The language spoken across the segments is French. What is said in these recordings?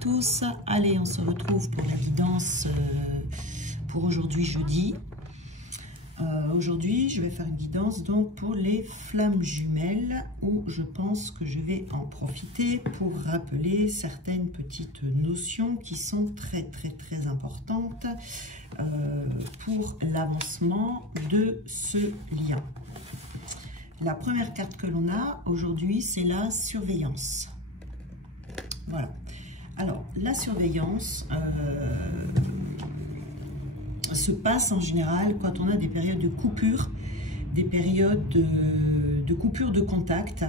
tous. Allez, on se retrouve pour la guidance pour aujourd'hui jeudi. Aujourd'hui, je vais faire une guidance donc pour les flammes jumelles où je pense que je vais en profiter pour rappeler certaines petites notions qui sont très importantes pour l'avancement de ce lien. La première carte que l'on a aujourd'hui, c'est la surveillance. Voilà. Alors, la surveillance se passe en général quand on a des périodes de coupure, des périodes de coupure de contact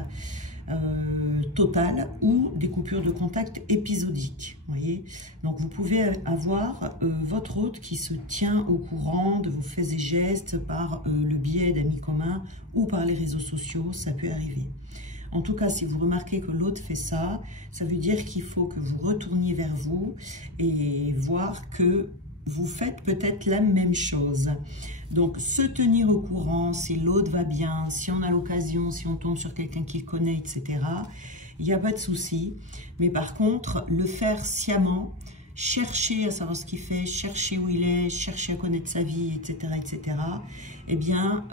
totale ou des coupures de contact épisodiques. Voyez, donc vous pouvez avoir votre hôte qui se tient au courant de vos faits et gestes par le biais d'amis communs ou par les réseaux sociaux, ça peut arriver. En tout cas, si vous remarquez que l'autre fait ça, ça veut dire qu'il faut que vous retourniez vers vous et voir que vous faites peut-être la même chose. Donc, se tenir au courant, si l'autre va bien, si on a l'occasion, si on tombe sur quelqu'un qu'il connaît, etc., il n'y a pas de souci. Mais par contre, le faire sciemment, chercher à savoir ce qu'il fait, chercher où il est, chercher à connaître sa vie, etc., eh bien,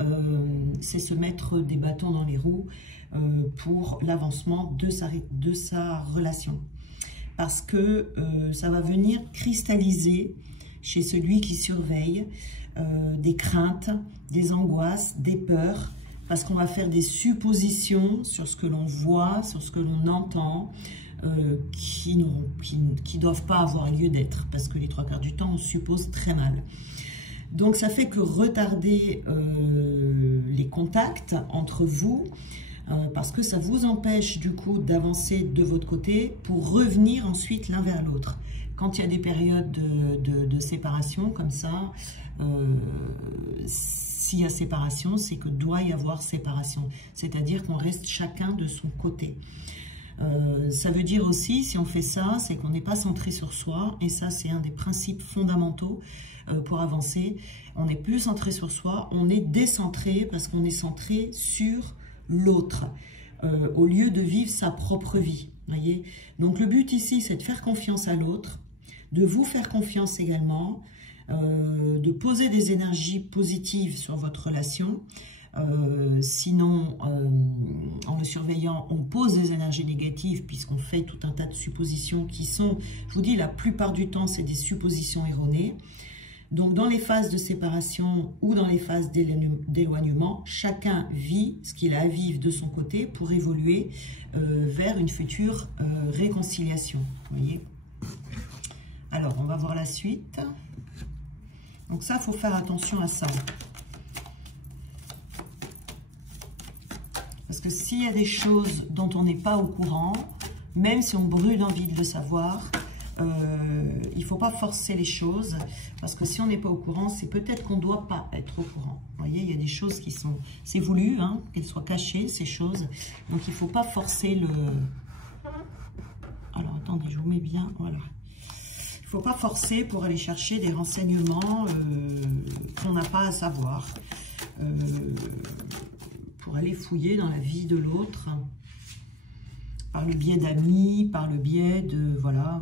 c'est se mettre des bâtons dans les roues pour l'avancement de sa relation. Parce que ça va venir cristalliser chez celui qui surveille des craintes, des angoisses, des peurs, parce qu'on va faire des suppositions sur ce que l'on voit, sur ce que l'on entend, qui ne doivent pas avoir lieu d'être, parce que les trois quarts du temps, on suppose très mal. Donc, ça fait que retarder les contacts entre vous, parce que ça vous empêche du coup d'avancer de votre côté pour revenir ensuite l'un vers l'autre. Quand il y a des périodes de séparation comme ça, s'il y a séparation, c'est que doit y avoir séparation. C'est-à-dire qu'on reste chacun de son côté. Ça veut dire aussi, si on fait ça, c'est qu'on n'est pas centré sur soi. Et ça, c'est un des principes fondamentaux pour avancer. On n'est plus centré sur soi, on est décentré parce qu'on est centré sur l'autre, au lieu de vivre sa propre vie. Voyez. Donc le but ici, c'est de faire confiance à l'autre, de vous faire confiance également, de poser des énergies positives sur votre relation. Sinon, en le surveillant, on pose des énergies négatives puisqu'on fait tout un tas de suppositions qui sont, je vous dis, la plupart du temps, c'est des suppositions erronées. Donc, dans les phases de séparation ou dans les phases d'éloignement, chacun vit ce qu'il a à vivre de son côté pour évoluer vers une future réconciliation. Vous voyez ? Alors, on va voir la suite. Donc ça, il faut faire attention à ça. Parce que s'il y a des choses dont on n'est pas au courant, même si on brûle d'envie de le savoir, il ne faut pas forcer les choses, parce que si on n'est pas au courant, c'est peut-être qu'on ne doit pas être au courant. Vous voyez, il y a des choses qui sont... C'est voulu, hein, qu'elles soient cachées, ces choses. Donc, il ne faut pas forcer le... Alors, attendez, je vous mets bien, voilà. Il ne faut pas forcer pour aller chercher des renseignements qu'on n'a pas à savoir. Pour aller fouiller dans la vie de l'autre, par le biais d'amis, par le biais de... Voilà...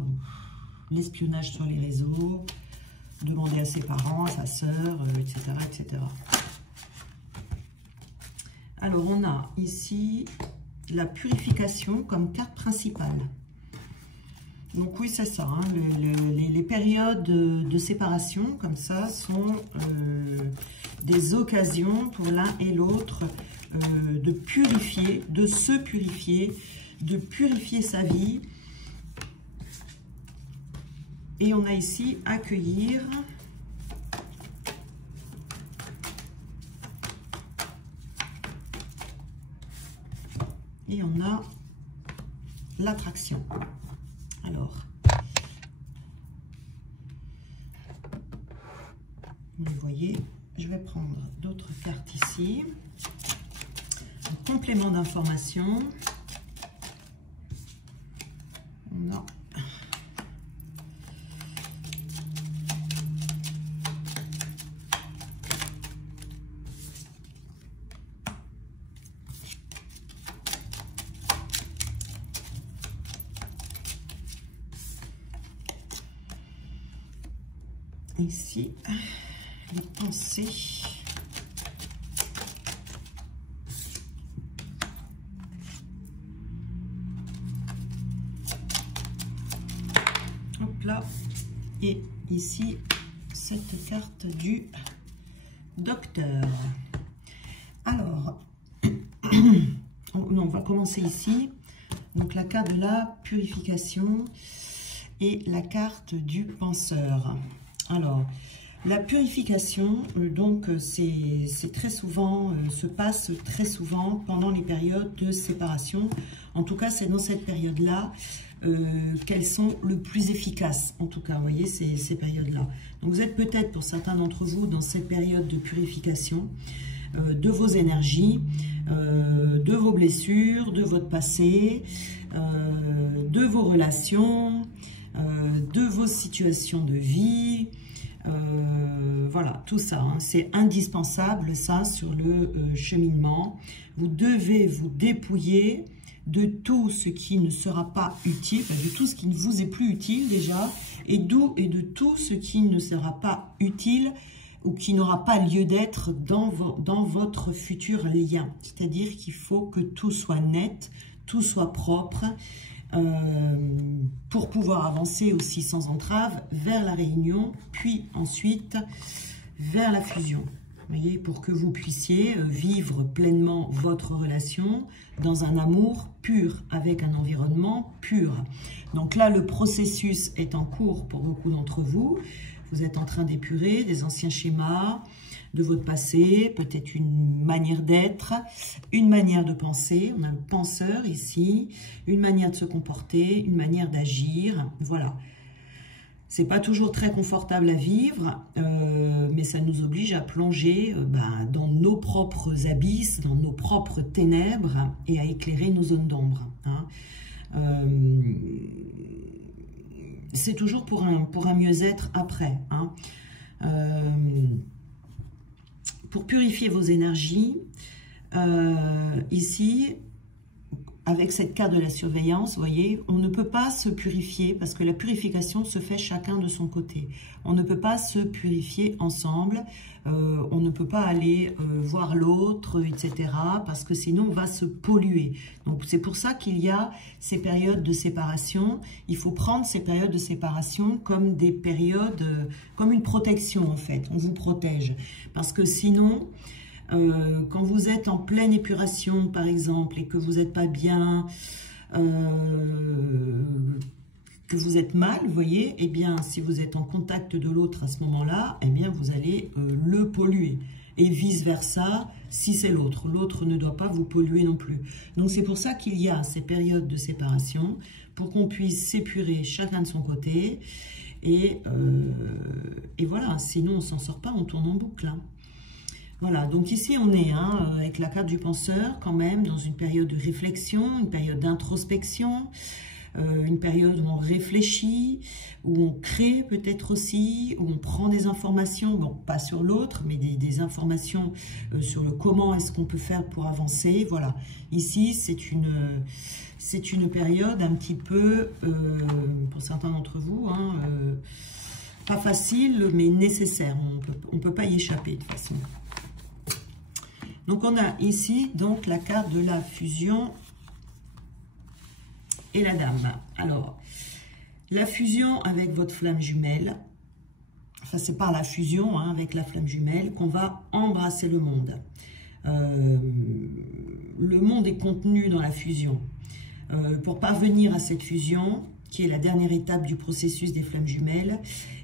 l'espionnage sur les réseaux, demander à ses parents, à sa sœur, etc. Alors, on a ici la purification comme carte principale. Donc oui, c'est ça, hein, les périodes de séparation, comme ça, sont des occasions pour l'un et l'autre de purifier, de se purifier, de purifier sa vie. Et on a ici accueillir et on a l'attraction. Alors, vous les voyez, je vais prendre d'autres cartes ici. Un complément d'information. On a ici les pensées. Hop là. Et ici, cette carte du docteur. Alors, on va commencer ici. Donc, la carte de la purification et la carte du penseur. Alors, la purification, donc, c'est très souvent, se passe très souvent pendant les périodes de séparation. En tout cas, c'est dans cette période-là qu'elles sont le plus efficaces. En tout cas, vous voyez, ces périodes-là. Donc, vous êtes peut-être, pour certains d'entre vous, dans cette période de purification de vos énergies, de vos blessures, de votre passé, de vos relations, de vos situations de vie. Voilà, tout ça, hein, c'est indispensable, ça, sur le cheminement. Vous devez vous dépouiller de tout ce qui ne sera pas utile, de tout ce qui ne vous est plus utile déjà, et de tout ce qui ne sera pas utile ou qui n'aura pas lieu d'être dans votre futur lien. C'est-à-dire qu'il faut que tout soit net, tout soit propre, pour pouvoir avancer aussi sans entrave vers la réunion, puis ensuite vers la fusion. Vous voyez, pour que vous puissiez vivre pleinement votre relation dans un amour pur, avec un environnement pur. Donc là, le processus est en cours pour beaucoup d'entre vous. Vous êtes en train d'épurer des anciens schémas de votre passé, peut-être une manière d'être, une manière de penser. On a le penseur ici, une manière de se comporter, une manière d'agir. Voilà. C'est pas toujours très confortable à vivre, mais ça nous oblige à plonger dans nos propres abysses, dans nos propres ténèbres et à éclairer nos zones d'ombre. Hein. C'est toujours pour un mieux-être après. Hein. Pour purifier vos énergies, ici, avec cette carte de la surveillance, vous voyez, on ne peut pas se purifier parce que la purification se fait chacun de son côté. On ne peut pas se purifier ensemble, on ne peut pas aller voir l'autre, etc. parce que sinon on va se polluer. Donc c'est pour ça qu'il y a ces périodes de séparation. Il faut prendre ces périodes de séparation comme des périodes, comme une protection en fait. On vous protège parce que sinon... quand vous êtes en pleine épuration, par exemple, et que vous n'êtes pas bien, que vous êtes mal, vous voyez, eh bien, si vous êtes en contact de l'autre à ce moment-là, eh bien, vous allez le polluer. Et vice-versa, si c'est l'autre. L'autre ne doit pas vous polluer non plus. Donc, c'est pour ça qu'il y a ces périodes de séparation, pour qu'on puisse s'épurer chacun de son côté. Et voilà, sinon, on ne s'en sort pas, on tourne en boucle, hein. Voilà, donc ici on est avec la carte du penseur quand même dans une période de réflexion, une période d'introspection, une période où on réfléchit, où on crée peut-être aussi, où on prend des informations, bon pas sur l'autre, mais des informations sur le comment est-ce qu'on peut faire pour avancer. Voilà, ici c'est une période un petit peu, pour certains d'entre vous, pas facile mais nécessaire, on peut pas y échapper de toute façon. Donc, on a ici donc la carte de la fusion et la dame. Alors, la fusion avec votre flamme jumelle, enfin, c'est par la fusion avec la flamme jumelle qu'on va embrasser le monde. Le monde est contenu dans la fusion. Pour parvenir à cette fusion, qui est la dernière étape du processus des flammes jumelles,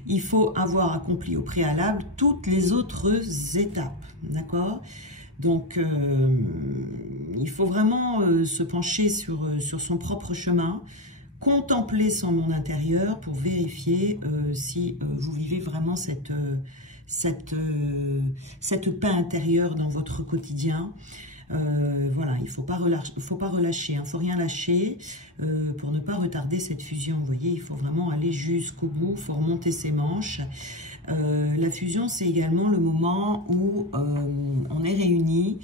il faut avoir accompli au préalable toutes les autres étapes. D'accord ? Donc, il faut vraiment se pencher sur son propre chemin, contempler son monde intérieur pour vérifier si vous vivez vraiment cette paix intérieure dans votre quotidien. Voilà, il ne faut pas relâcher, il ne faut rien lâcher pour ne pas retarder cette fusion. Vous voyez, il faut vraiment aller jusqu'au bout, il faut remonter ses manches. La fusion, c'est également le moment où on est réunis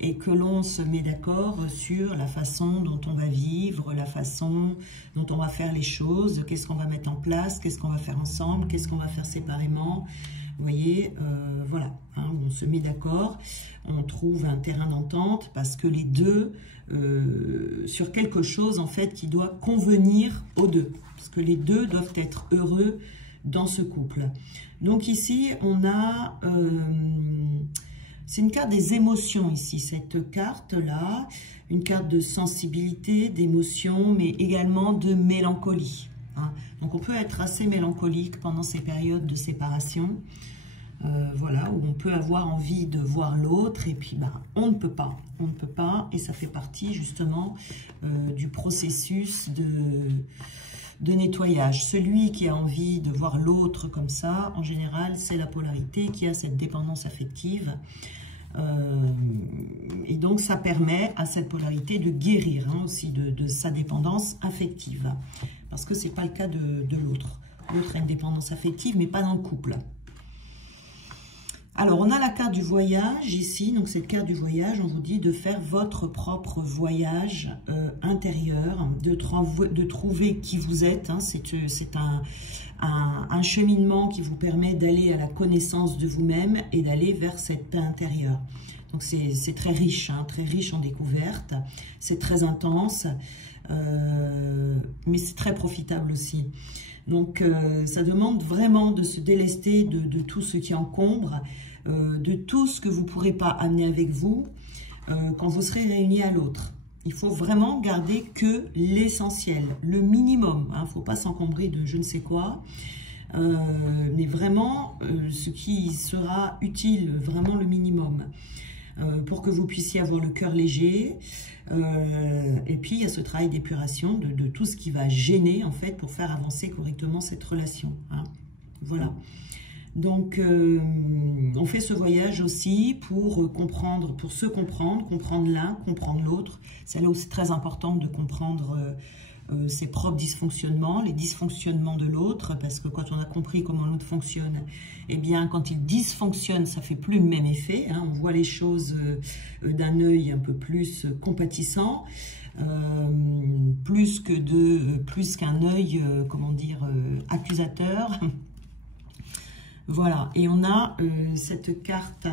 et que l'on se met d'accord sur la façon dont on va vivre, la façon dont on va faire les choses, qu'est-ce qu'on va mettre en place, qu'est-ce qu'on va faire ensemble, qu'est-ce qu'on va faire séparément. Vous voyez, voilà, hein, on se met d'accord, on trouve un terrain d'entente parce que les deux, sur quelque chose en fait qui doit convenir aux deux, parce que les deux doivent être heureux dans ce couple. Donc ici, on a, c'est une carte des émotions ici, cette carte-là, une carte de sensibilité, d'émotion, mais également de mélancolie. Hein. Donc on peut être assez mélancolique pendant ces périodes de séparation, voilà, où on peut avoir envie de voir l'autre et puis on ne peut pas, et ça fait partie justement du processus de nettoyage. Celui qui a envie de voir l'autre comme ça, en général, c'est la polarité qui a cette dépendance affective. Et donc, ça permet à cette polarité de guérir hein, aussi de sa dépendance affective. Parce que ce n'est pas le cas de l'autre. L'autre a une dépendance affective, mais pas dans le couple. Alors, on a la carte du voyage ici. Donc, cette carte du voyage, on vous dit de faire votre propre voyage intérieur, de trouver qui vous êtes. Hein. C'est un cheminement qui vous permet d'aller à la connaissance de vous-même et d'aller vers cette paix intérieure. Donc, c'est très riche en découvertes. C'est très intense, mais c'est très profitable aussi. Donc, ça demande vraiment de se délester de tout ce qui encombre, de tout ce que vous ne pourrez pas amener avec vous quand vous serez réunis à l'autre. Il faut vraiment garder que l'essentiel, le minimum. Il ne faut pas s'encombrer de je ne sais quoi, mais vraiment ce qui sera utile, vraiment le minimum. Pour que vous puissiez avoir le cœur léger. Et puis, il y a ce travail d'épuration de tout ce qui va gêner, en fait, pour faire avancer correctement cette relation. Hein. Voilà. Donc, on fait ce voyage aussi pour comprendre, pour se comprendre, comprendre l'un, comprendre l'autre. C'est là où c'est très important de comprendre ses propres dysfonctionnements, les dysfonctionnements de l'autre, parce que quand on a compris comment l'autre fonctionne, eh bien, quand il dysfonctionne, ça fait plus le même effet. Hein, on voit les choses d'un œil un peu plus compatissant, plus qu'un œil, comment dire, accusateur. Voilà, et on a cette carte.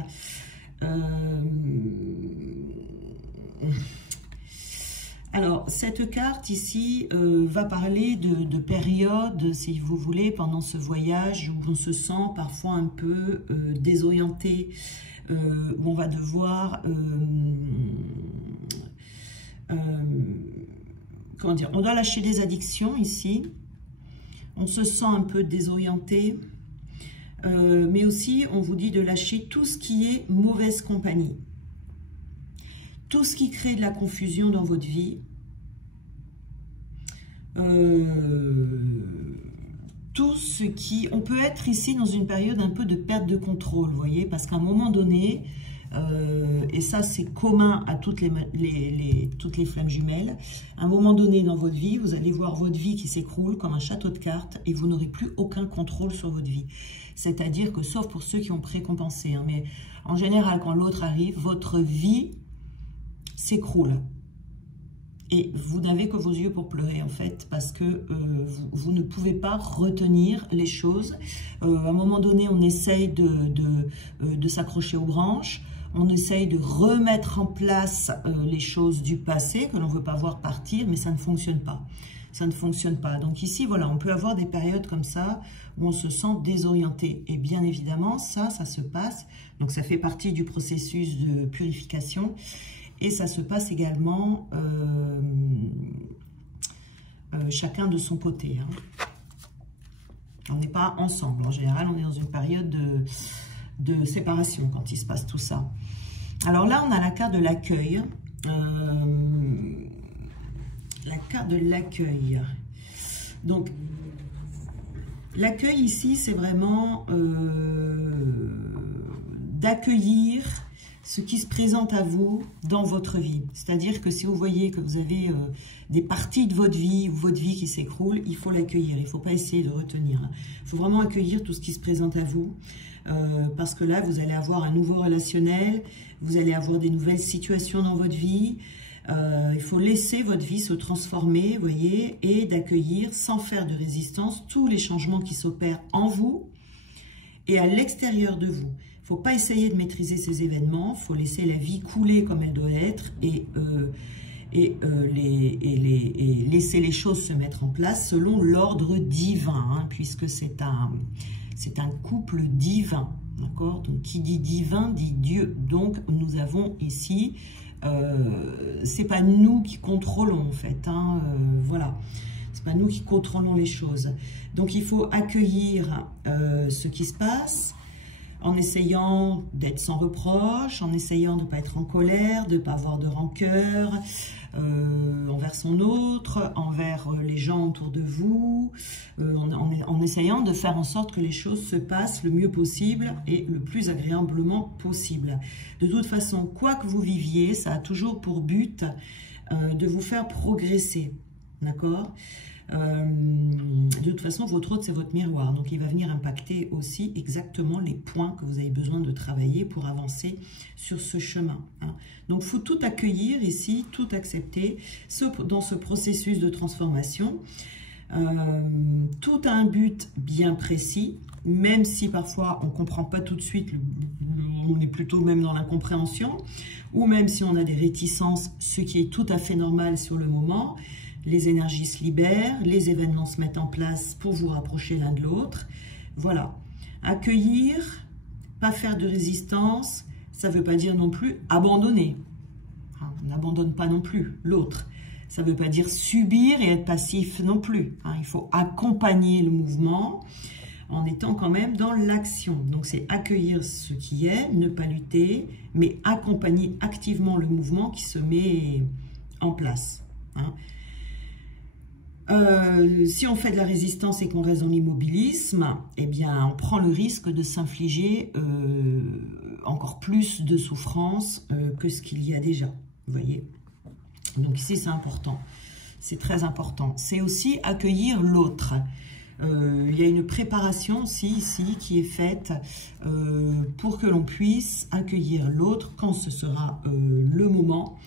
Alors, cette carte ici va parler de périodes, si vous voulez, pendant ce voyage où on se sent parfois un peu désorienté, où on va devoir, comment dire, on doit lâcher des addictions ici, on se sent un peu désorienté, mais aussi on vous dit de lâcher tout ce qui est mauvaise compagnie. Tout ce qui crée de la confusion dans votre vie, tout ce qui... On peut être ici dans une période un peu de perte de contrôle, vous voyez, parce qu'à un moment donné, et ça c'est commun à toutes les flammes jumelles, à un moment donné dans votre vie, vous allez voir votre vie qui s'écroule comme un château de cartes et vous n'aurez plus aucun contrôle sur votre vie. C'est-à-dire que, sauf pour ceux qui ont précompensé, hein, mais en général, quand l'autre arrive, votre vie s'écroule. Et vous n'avez que vos yeux pour pleurer, en fait, parce que vous ne pouvez pas retenir les choses. À un moment donné, on essaye de s'accrocher aux branches, on essaye de remettre en place les choses du passé que l'on ne veut pas voir partir, mais ça ne fonctionne pas. Ça ne fonctionne pas. Donc ici, voilà, on peut avoir des périodes comme ça où on se sent désorienté. Et bien évidemment, ça se passe. Donc ça fait partie du processus de purification. Et ça se passe également chacun de son côté. Hein. On n'est pas ensemble. En général, on est dans une période de séparation quand il se passe tout ça. Alors là, on a la carte de l'accueil. La carte de l'accueil. Donc, l'accueil ici, c'est vraiment d'accueillir ce qui se présente à vous dans votre vie. C'est-à-dire que si vous voyez que vous avez des parties de votre vie ou votre vie qui s'écroule, il faut l'accueillir. Il ne faut pas essayer de retenir. Il faut vraiment accueillir tout ce qui se présente à vous. Parce que là, vous allez avoir un nouveau relationnel. vous allez avoir des nouvelles situations dans votre vie. Il faut laisser votre vie se transformer, vous voyez, et d'accueillir sans faire de résistance tous les changements qui s'opèrent en vous et à l'extérieur de vous. Il ne faut pas essayer de maîtriser ces événements, il faut laisser la vie couler comme elle doit être et laisser les choses se mettre en place selon l'ordre divin, hein, puisque c'est un couple divin, d'accord? Donc qui dit divin dit Dieu. Donc nous avons ici, c'est pas nous qui contrôlons en fait, hein, voilà. C'est pas nous qui contrôlons les choses. Donc il faut accueillir ce qui se passe en essayant d'être sans reproche, en essayant de ne pas être en colère, de ne pas avoir de rancœur envers son autre, envers les gens autour de vous, en essayant de faire en sorte que les choses se passent le mieux possible et le plus agréablement possible. De toute façon, quoi que vous viviez, ça a toujours pour but de vous faire progresser, d'accord ? De toute façon, votre hôte, c'est votre miroir. Donc, il va venir impacter aussi exactement les points que vous avez besoin de travailler pour avancer sur ce chemin. Hein. Donc, il faut tout accueillir ici, tout accepter dans ce processus de transformation. Tout a un but bien précis, même si parfois on ne comprend pas tout de suite, on est plutôt même dans l'incompréhension, ou même si on a des réticences, ce qui est tout à fait normal sur le moment. Les énergies se libèrent, les événements se mettent en place pour vous rapprocher l'un de l'autre. Voilà. Accueillir, pas faire de résistance, ça ne veut pas dire non plus abandonner. On n'abandonne pas non plus l'autre. Ça ne veut pas dire subir et être passif non plus. Il faut accompagner le mouvement en étant quand même dans l'action. Donc c'est accueillir ce qui est, ne pas lutter, mais accompagner activement le mouvement qui se met en place. Si on fait de la résistance et qu'on reste dans l'immobilisme, eh bien, on prend le risque de s'infliger encore plus de souffrance que ce qu'il y a déjà. Vous voyez? Donc ici, c'est important. C'est très important. C'est aussi accueillir l'autre. Il y a une préparation aussi ici qui est faite pour que l'on puisse accueillir l'autre quand ce sera le moment.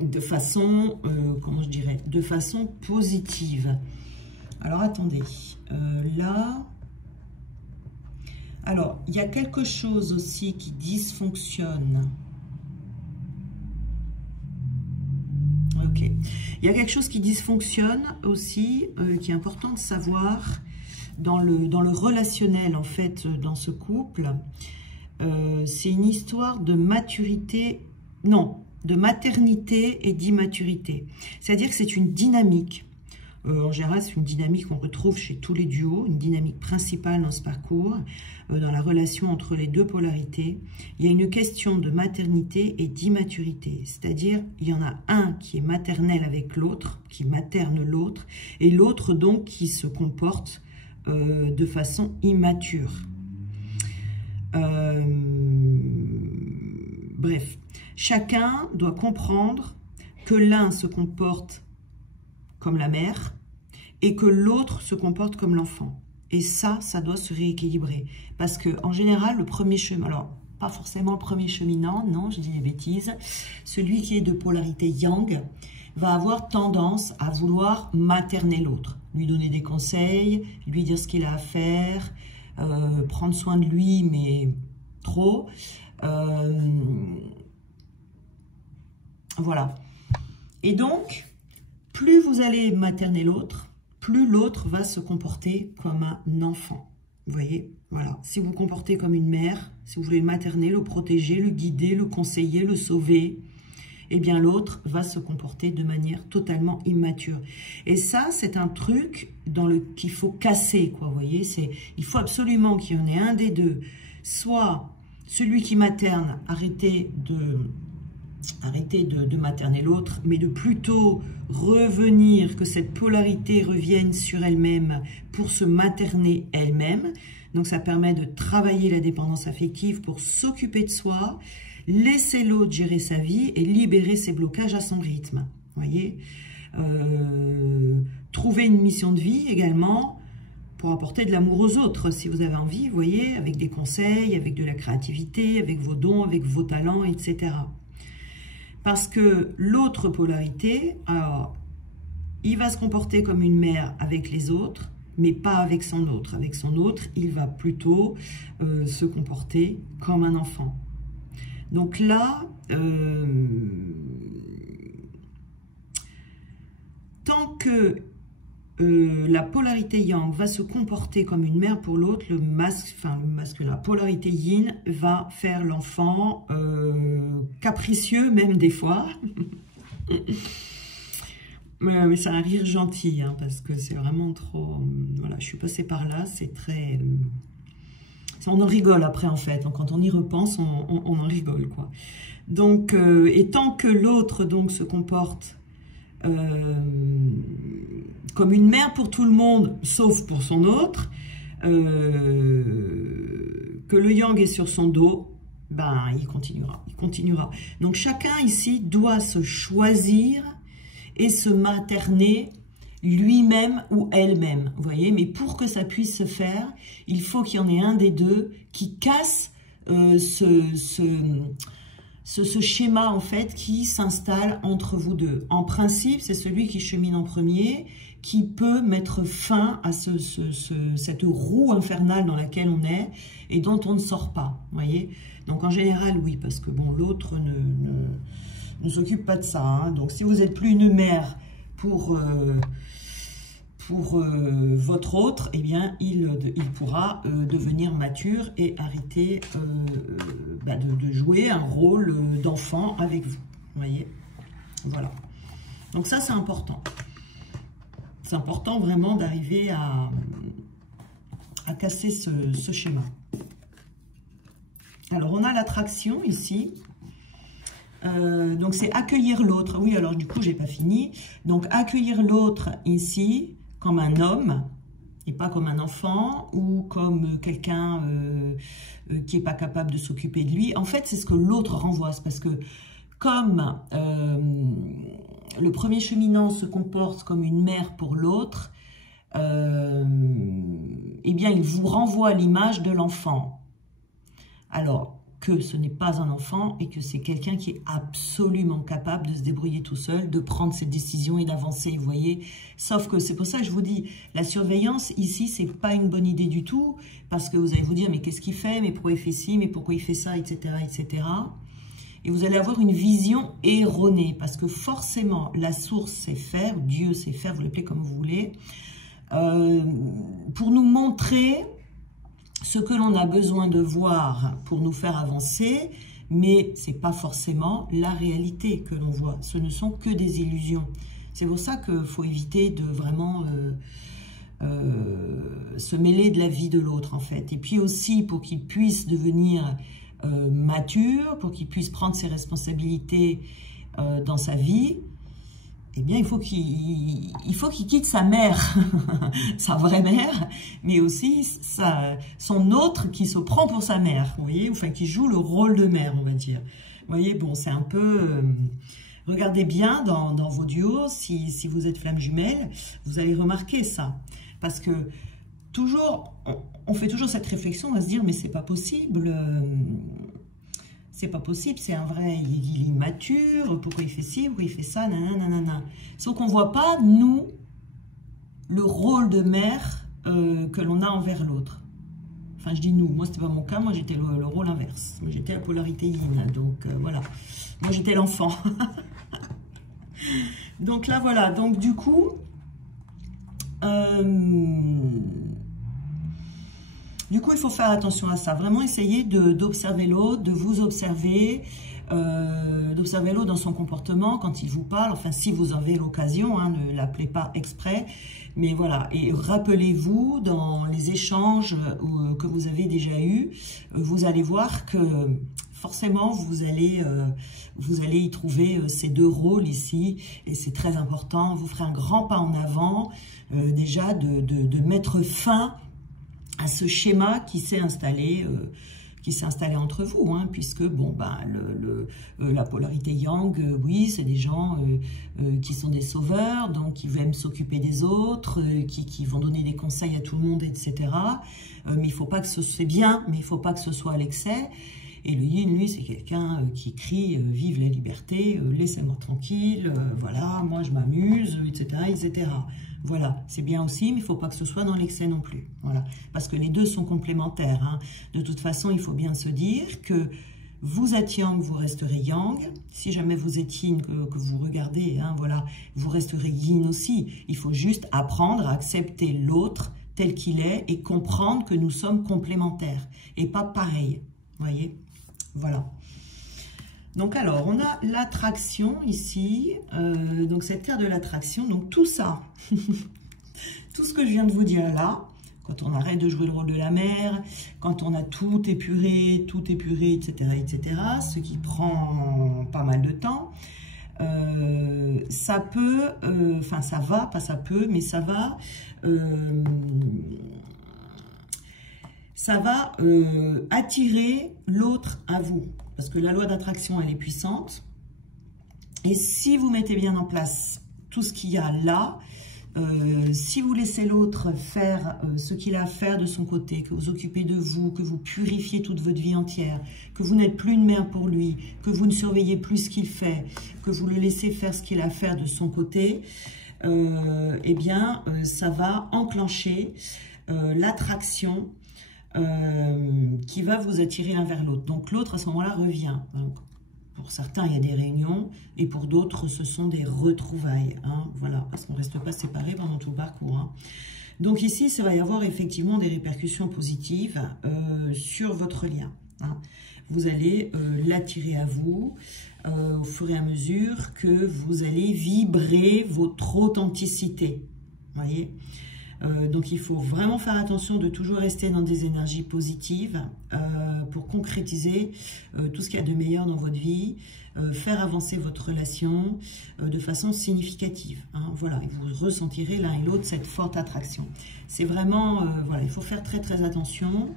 De façon, comment je dirais, de façon positive. Alors, attendez, là, alors, il y a quelque chose aussi qui dysfonctionne. Ok, il y a quelque chose qui dysfonctionne aussi, qui est important de savoir dans le relationnel, en fait, dans ce couple. C'est une histoire de maturité, non, de maternité et d'immaturité. C'est-à-dire que c'est une dynamique. En général, c'est une dynamique qu'on retrouve chez tous les duos, une dynamique principale dans ce parcours, dans la relation entre les deux polarités. Il y a une question de maternité et d'immaturité. C'est-à-dire, il y en a un qui est maternel avec l'autre, qui materne l'autre, et l'autre donc qui se comporte de façon immature. Bref, chacun doit comprendre que l'un se comporte comme la mère et que l'autre se comporte comme l'enfant. Et ça doit se rééquilibrer. Parce qu'en général, le premier chemin, alors pas forcément le premier cheminant, non, je dis des bêtises, celui qui est de polarité yang va avoir tendance à vouloir materner l'autre, lui donner des conseils, lui dire ce qu'il a à faire, prendre soin de lui, mais trop. Voilà. Et donc, plus vous allez materner l'autre, plus l'autre va se comporter comme un enfant. Vous voyez? Voilà. Si vous vous comportez comme une mère, si vous voulez le materner, le protéger, le guider, le conseiller, le sauver, eh bien l'autre va se comporter de manière totalement immature. Et ça, c'est un truc qu'il faut casser, quoi. Vous voyez? Il faut absolument qu'il y en ait un des deux. Soit celui qui materne, arrêtez de materner l'autre, mais de plutôt revenir, que cette polarité revienne sur elle-même pour se materner elle-même. Donc ça permet de travailler la dépendance affective pour s'occuper de soi, laisser l'autre gérer sa vie et libérer ses blocages à son rythme. Vous voyez, trouver une mission de vie également pour apporter de l'amour aux autres, si vous avez envie, vous voyez, avec des conseils, avec de la créativité, avec vos dons, avec vos talents, etc. Parce que l'autre polarité, alors, il va se comporter comme une mère avec les autres, mais pas avec son autre. Avec son autre, il va plutôt se comporter comme un enfant. Donc là, tant que la polarité yang va se comporter comme une mère pour l'autre, le masculin, la polarité yin va faire l'enfant capricieux, même des fois. Mais c'est un rire gentil, hein, parce que c'est vraiment trop... voilà, je suis passée par là, c'est très... on en rigole après, en fait. Donc, quand on y repense, on en rigole, quoi. Donc, et tant que l'autre, donc, se comporte comme une mère pour tout le monde, sauf pour son autre, que le yang est sur son dos, ben, il continuera, il continuera. Donc, chacun ici doit se choisir et se materner lui-même ou elle-même, vous voyez. Mais pour que ça puisse se faire, il faut qu'il y en ait un des deux qui casse ce schéma, en fait, qui s'installe entre vous deux. En principe, c'est celui qui chemine en premier qui peut mettre fin à cette roue infernale dans laquelle on est et dont on ne sort pas, vous voyez. Donc, en général, oui, parce que, bon, l'autre ne s'occupe pas de ça, hein. Donc, si vous n'êtes plus une mère pour votre autre, eh bien, il pourra devenir mature et arrêter de jouer un rôle d'enfant avec vous. Vous voyez? Voilà. Donc ça, c'est important. C'est important vraiment d'arriver à casser ce schéma. Alors, on a l'attraction ici. Donc, c'est accueillir l'autre. Oui, alors du coup, j'ai pas fini. Donc, accueillir l'autre ici comme un homme et pas comme un enfant ou comme quelqu'un qui n'est pas capable de s'occuper de lui. En fait, c'est ce que l'autre renvoie. C'est parce que comme le premier cheminant se comporte comme une mère pour l'autre, eh bien, il vous renvoie l'image de l'enfant. Alors que ce n'est pas un enfant et que c'est quelqu'un qui est absolument capable de se débrouiller tout seul, de prendre ses décisions et d'avancer, vous voyez. Sauf que c'est pour ça que je vous dis, la surveillance ici, c'est pas une bonne idée du tout, parce que vous allez vous dire, mais qu'est-ce qu'il fait, mais pourquoi il fait ci, mais pourquoi il fait ça, etc., etc. Et vous allez avoir une vision erronée, parce que forcément, la source sait faire, Dieu sait faire, vous l'appelez comme vous voulez, pour nous montrer ce que l'on a besoin de voir pour nous faire avancer, mais ce n'est pas forcément la réalité que l'on voit. Ce ne sont que des illusions. C'est pour ça qu'il faut éviter de vraiment se mêler de la vie de l'autre, en fait. Et puis aussi, pour qu'il puisse devenir mature, pour qu'il puisse prendre ses responsabilités dans sa vie, eh bien, il faut qu'il quitte sa mère, sa vraie mère, mais aussi son autre qui se prend pour sa mère, vous voyez, enfin, qui joue le rôle de mère, on va dire. Vous voyez, bon, c'est un peu... regardez bien dans vos duos, si vous êtes flammes jumelles, vous allez remarquer ça. Parce que toujours, on fait toujours cette réflexion, on va se dire, mais c'est pas possible... c'est pas possible, c'est un vrai, il est immature, pourquoi il fait ci, pourquoi il fait ça, nanana. Sauf qu'on ne voit pas, nous, le rôle de mère que l'on a envers l'autre. Enfin, je dis nous, moi, c'était pas mon cas, moi, j'étais le rôle inverse. Moi, j'étais la polarité yin, donc voilà. Moi, j'étais l'enfant. Donc là, voilà. Donc, du coup... Du coup, il faut faire attention à ça. Vraiment essayer d'observer l'autre, de vous observer, d'observer l'autre dans son comportement quand il vous parle. Enfin, si vous avez l'occasion, hein, ne l'appelez pas exprès. Mais voilà, et rappelez-vous dans les échanges que vous avez déjà eus, vous allez voir que forcément, vous allez y trouver ces deux rôles ici. Et c'est très important. Vous ferez un grand pas en avant, déjà de mettre fin à ce schéma qui s'est installé qui s'est installé entre vous, hein, puisque bon, ben, la polarité yang, oui, c'est des gens qui sont des sauveurs, donc qui aiment s'occuper des autres, qui vont donner des conseils à tout le monde, etc. Mais il faut pas que c'est bien, mais il faut pas que ce soit à l'excès. Et le yin, lui, c'est quelqu'un qui crie « Vive la liberté, laissez-moi tranquille, voilà, moi je m'amuse, etc. etc. » Voilà, c'est bien aussi, mais il ne faut pas que ce soit dans l'excès non plus. Voilà, parce que les deux sont complémentaires. Hein. De toute façon, il faut bien se dire que vous êtes yang, vous resterez yang. Si jamais vous êtes yin, que vous regardez, hein, voilà, vous resterez yin aussi. Il faut juste apprendre à accepter l'autre tel qu'il est et comprendre que nous sommes complémentaires et pas pareils. Vous voyez ? Voilà. Donc alors, on a l'attraction ici, donc cette terre de l'attraction, donc tout ça, tout ce que je viens de vous dire là, quand on arrête de jouer le rôle de la mère, quand on a tout épuré, etc., ce qui prend pas mal de temps, ça peut, enfin ça va, pas ça peut, mais ça va attirer l'autre à vous. Parce que la loi d'attraction, elle est puissante. Et si vous mettez bien en place tout ce qu'il y a là, si vous laissez l'autre faire ce qu'il a à faire de son côté, que vous occupez de vous, que vous purifiez toute votre vie entière, que vous n'êtes plus une mère pour lui, que vous ne surveillez plus ce qu'il fait, que vous le laissez faire ce qu'il a à faire de son côté, eh bien, ça va enclencher l'attraction qui va vous attirer l'un vers l'autre. Donc l'autre à ce moment-là revient. Donc, pour certains, il y a des réunions et pour d'autres, ce sont des retrouvailles. Hein, voilà, parce qu'on ne reste pas séparés pendant tout le parcours. Hein. Donc ici, ça va y avoir effectivement des répercussions positives sur votre lien. Hein. Vous allez l'attirer à vous au fur et à mesure que vous allez vibrer votre authenticité. Vous voyez ? Donc il faut vraiment faire attention de toujours rester dans des énergies positives pour concrétiser tout ce qu'il y a de meilleur dans votre vie, faire avancer votre relation de façon significative. Hein, voilà, et vous ressentirez l'un et l'autre cette forte attraction. C'est vraiment, voilà, il faut faire très très attention.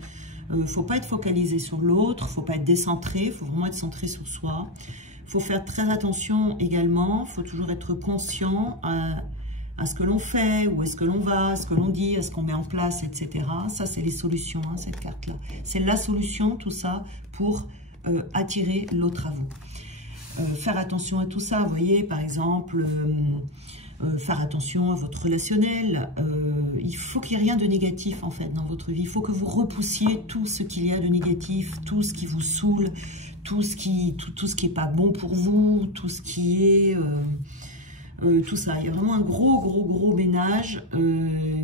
Il ne faut pas être focalisé sur l'autre, il ne faut pas être décentré, il faut vraiment être centré sur soi. Il faut faire très attention également, il faut toujours être conscient à ce que l'on fait, où est-ce que l'on va, à ce que l'on dit, à ce qu'on met en place, etc. Ça, c'est les solutions, hein, cette carte-là. C'est la solution, tout ça, pour attirer l'autre à vous. Faire attention à tout ça, vous voyez, par exemple, faire attention à votre relationnel. Il faut qu'il n'y ait rien de négatif, en fait, dans votre vie. Il faut que vous repoussiez tout ce qu'il y a de négatif, tout ce qui vous saoule, tout ce qui est pas bon pour vous, tout ce qui est... tout ça, il y a vraiment un gros ménage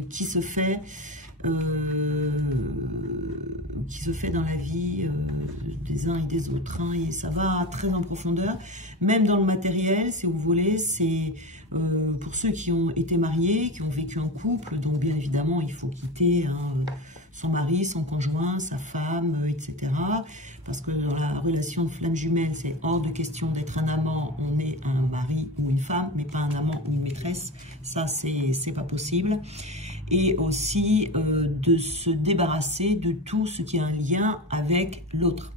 qui se fait dans la vie des uns et des autres, hein, et ça va très en profondeur, même dans le matériel, si vous voulez. C'est pour ceux qui ont été mariés, qui ont vécu en couple, donc bien évidemment il faut quitter son mari, son conjoint, sa femme, etc. Parce que dans la relation de flamme jumelle, c'est hors de question d'être un amant, on est un mari ou une femme, mais pas un amant ou une maîtresse. Ça, c'est pas possible. Et aussi de se débarrasser de tout ce qui a un lien avec l'autre.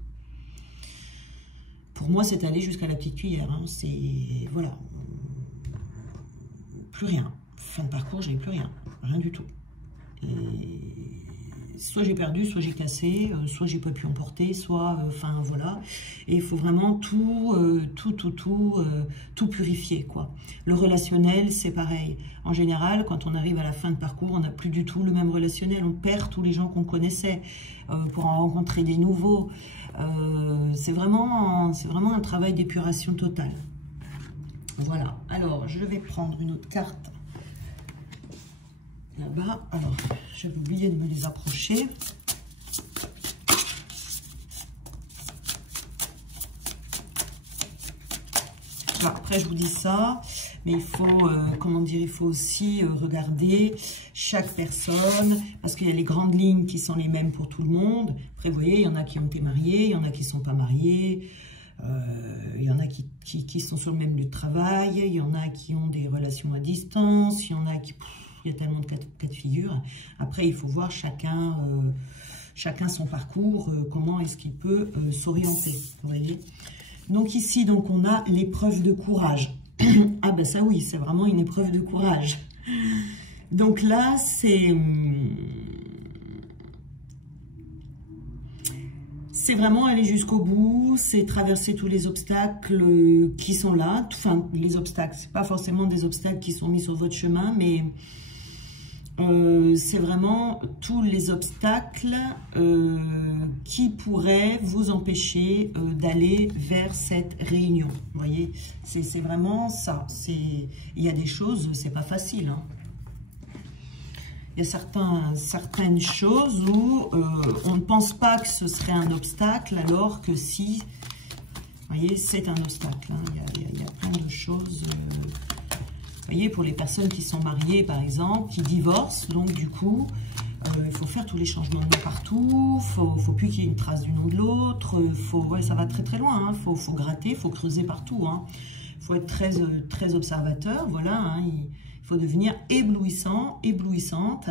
Pour moi, c'est aller jusqu'à la petite cuillère. Hein. C'est, voilà, plus rien. Fin de parcours, j'ai plus rien. Rien du tout. Et soit j'ai perdu, soit j'ai cassé, soit j'ai pas pu emporter, soit, enfin voilà. Et il faut vraiment tout purifier, quoi. Le relationnel, c'est pareil. En général, quand on arrive à la fin de parcours, on n'a plus du tout le même relationnel. On perd tous les gens qu'on connaissait pour en rencontrer des nouveaux. C'est vraiment un travail d'épuration totale. Voilà. Alors, je vais prendre une autre carte. Là-bas, alors j'avais oublié de me les approcher. Voilà, après je vous dis ça, mais il faut, comment dire, il faut aussi regarder chaque personne, parce qu'il y a les grandes lignes qui sont les mêmes pour tout le monde. Après, vous voyez, il y en a qui ont été mariés, il y en a qui ne sont pas mariés, il y en a qui sont sur le même lieu de travail, il y en a qui ont des relations à distance, il y en a qui... Il y a tellement de cas de figure. Après, il faut voir chacun chacun son parcours, comment est-ce qu'il peut s'orienter, vous voyez. Donc ici, donc, on a l'épreuve de courage. Ah ben ça oui, c'est vraiment une épreuve de courage. Donc là, c'est vraiment aller jusqu'au bout, c'est traverser tous les obstacles qui sont là. Enfin, les obstacles, c'est pas forcément des obstacles qui sont mis sur votre chemin, mais c'est vraiment tous les obstacles qui pourraient vous empêcher d'aller vers cette réunion. Vous voyez, c'est vraiment ça. Il y a des choses, c'est pas facile, hein. Il y a certaines choses où on ne pense pas que ce serait un obstacle, alors que si, vous voyez, c'est un obstacle, hein. Il y a plein de choses. Vous voyez, pour les personnes qui sont mariées, par exemple, qui divorcent, donc du coup, il faut faire tous les changements de nom partout, il faut plus qu'il y ait une trace du nom de l'autre, ouais, ça va très très loin, hein. Faut gratter, il faut creuser partout, hein. Il faut être très observateur, voilà, hein. Il faut devenir éblouissant, éblouissante,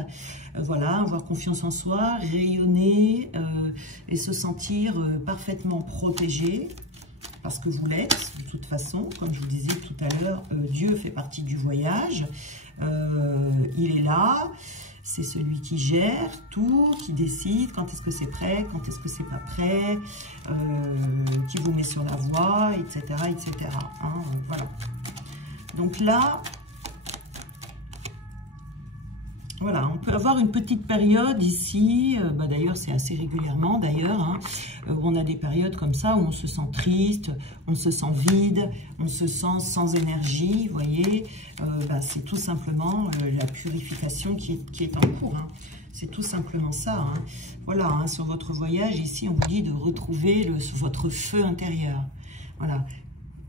voilà, avoir confiance en soi, rayonner et se sentir parfaitement protégé. Parce que vous l'êtes, de toute façon, comme je vous disais tout à l'heure, Dieu fait partie du voyage, il est là, c'est celui qui gère tout, qui décide quand est-ce que c'est prêt, quand est-ce que c'est pas prêt, qui vous met sur la voie, etc., etc. Hein, voilà. Donc là, voilà, on peut avoir une petite période ici, d'ailleurs c'est assez régulièrement d'ailleurs, hein, où on a des périodes comme ça où on se sent triste, on se sent vide, on se sent sans énergie, vous voyez, c'est tout simplement la purification qui est en cours, hein. C'est tout simplement ça, hein. Voilà, hein, sur votre voyage ici on vous dit de retrouver votre feu intérieur, voilà.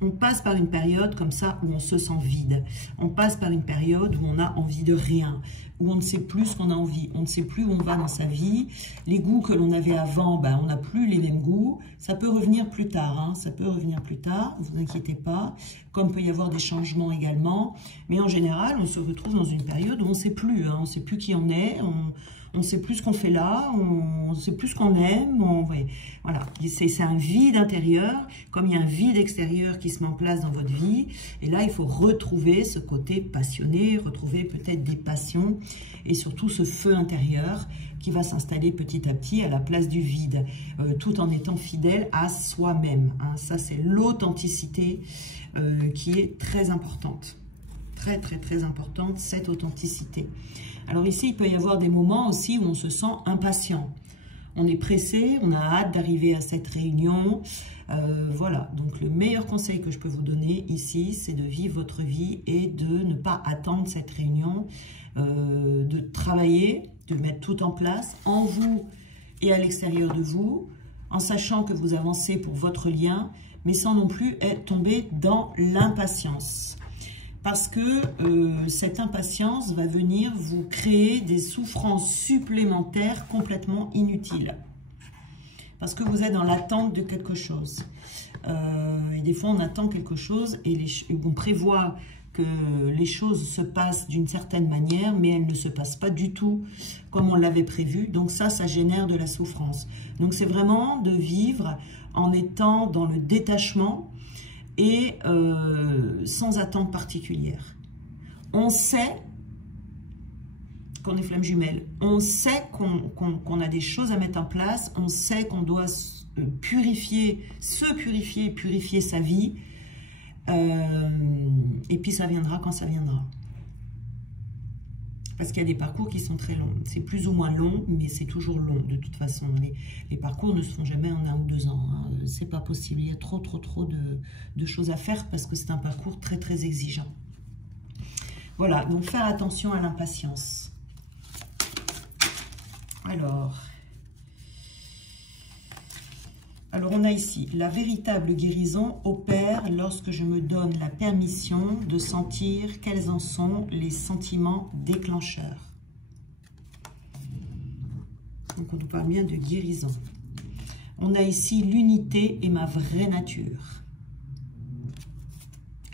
On passe par une période comme ça où on se sent vide. On passe par une période où on a envie de rien, où on ne sait plus ce qu'on a envie, on ne sait plus où on va dans sa vie. Les goûts que l'on avait avant, on n'a plus les mêmes goûts. Ça peut revenir plus tard, hein, ça peut revenir plus tard, ne vous inquiétez pas. Comme peut y avoir des changements également. Mais en général, on se retrouve dans une période où on ne sait plus, hein, on ne sait plus qui on est, on ne sait plus ce qu'on fait là, on ne sait plus ce qu'on aime. Voilà, c'est un vide intérieur, comme il y a un vide extérieur qui se met en place dans votre vie. Et là, il faut retrouver ce côté passionné, retrouver peut-être des passions et surtout ce feu intérieur qui va s'installer petit à petit à la place du vide, tout en étant fidèle à soi-même, hein. Ça, c'est l'authenticité qui est très importante. Très importante, cette authenticité. Alors ici, il peut y avoir des moments aussi où on se sent impatient. On est pressé, on a hâte d'arriver à cette réunion. Voilà, donc le meilleur conseil que je peux vous donner ici, c'est de vivre votre vie et de ne pas attendre cette réunion, de travailler, de mettre tout en place, en vous et à l'extérieur de vous, en sachant que vous avancez pour votre lien, mais sans non plus tomber dans l'impatience. Parce que cette impatience va venir vous créer des souffrances supplémentaires complètement inutiles. Parce que vous êtes dans l'attente de quelque chose. Et des fois, on attend quelque chose et on prévoit que les choses se passent d'une certaine manière, mais elles ne se passent pas du tout comme on l'avait prévu. Donc ça génère de la souffrance. Donc c'est vraiment de vivre en étant dans le détachement et sans attente particulière. On sait qu'on est flamme jumelle, on sait qu'on a des choses à mettre en place, on sait qu'on doit purifier sa vie, et puis ça viendra quand ça viendra. Parce qu'il y a des parcours qui sont très longs. C'est plus ou moins long, mais c'est toujours long de toute façon. Les parcours ne se font jamais en 1 ou 2 ans. Hein. C'est pas possible. Il y a trop de choses à faire parce que c'est un parcours très exigeant. Voilà, donc faire attention à l'impatience. Alors on a ici, la véritable guérison opère lorsque je me donne la permission de sentir quels en sont les sentiments déclencheurs. Donc on nous parle bien de guérison. On a ici l'unité et ma vraie nature.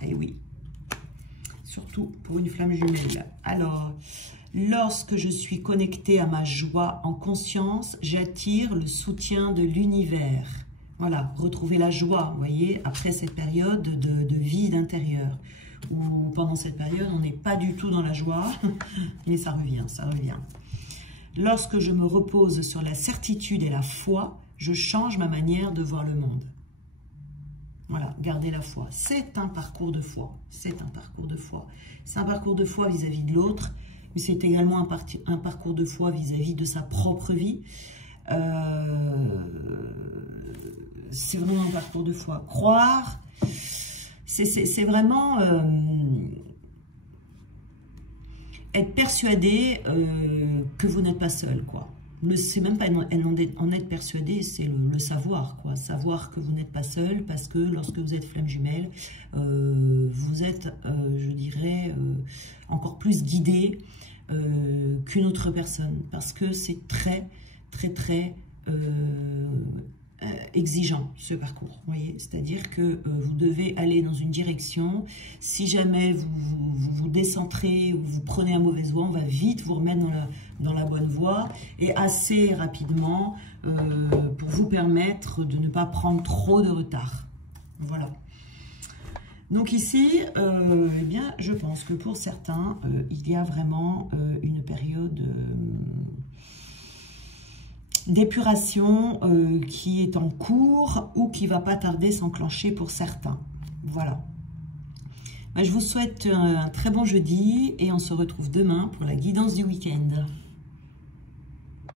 Eh oui, surtout pour une flamme jumelle. Alors, Lorsque je suis connectée à ma joie en conscience, j'attire le soutien de l'univers. Voilà, retrouver la joie, vous voyez, après cette période de vide intérieur. Où pendant cette période, on n'est pas du tout dans la joie, mais ça revient, ça revient. Lorsque je me repose sur la certitude et la foi, je change ma manière de voir le monde. Voilà, gardez la foi. C'est un parcours de foi. C'est un parcours de foi. C'est un parcours de foi vis-à-vis de l'autre, mais c'est également un parcours de foi vis-à-vis de sa propre vie. C'est vraiment un parcours de foi. Croire, c'est vraiment être persuadé que vous n'êtes pas seul, quoi. C'est même pas en être persuadé, c'est le savoir, quoi. Savoir que vous n'êtes pas seul, parce que lorsque vous êtes flamme jumelle, vous êtes, je dirais, encore plus guidé qu'une autre personne, parce que c'est très, très, très exigeant, ce parcours, vous voyez, c'est-à-dire que vous devez aller dans une direction. Si jamais vous décentrez ou vous prenez un mauvais voie, on va vite vous remettre dans la bonne voie, et assez rapidement pour vous permettre de ne pas prendre trop de retard. Voilà. Donc ici, eh bien, je pense que pour certains, il y a vraiment une période d'épuration qui est en cours ou qui va pas tarder s'enclencher pour certains. Voilà. Ben, je vous souhaite un très bon jeudi et on se retrouve demain pour la guidance du week-end.